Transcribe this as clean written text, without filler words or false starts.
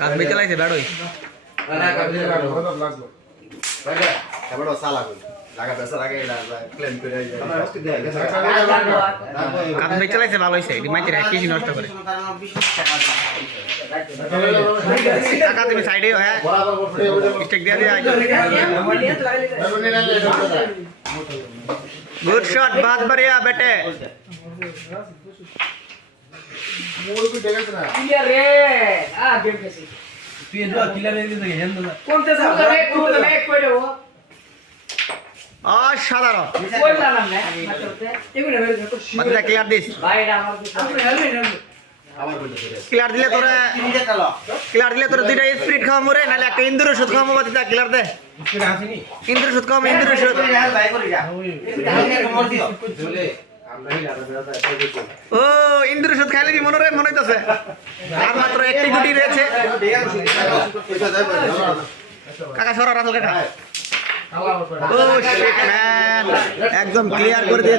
কাজ বেঁচে লাগছে বেড়োই কাজ বেঁচে লাগছে ভালো হয়েছে মাঝে কেজি নষ্ট করে কাকা তুমি সাইডে হ্যাঁ স্টেক দিয়ে দিয়ে गुड शॉट बहुत बढ़िया बेटे क्लियर रे आ गेम कैसी तू ये जो क्लियर रे तो हेन ना कोणते साब एक कोई हो असाधारण कोई लाना नहीं मतलब एगुने वेल तो मतलब क्लियर दिस भाई राम क्लियर दिले तोरे दुइटा स्प्रिट खाओ मोरे नाले একটা ইন্দুর ওষুধ খাওয়াবো বাতিটা ক্লিয়ার দে इसके हाथ नहीं ইন্দুর ওষুধ খাওয়াবো ইন্দুর ওষুধ ও ইন্দুর ওষুধ খাইলে কি মনে হইতাছে আর মাত্র একটি গুটি রয়েছে কাকা সরা রাসেল কাকা ও শিট ম্যান একদম ক্লিয়ার করে দিয়েছে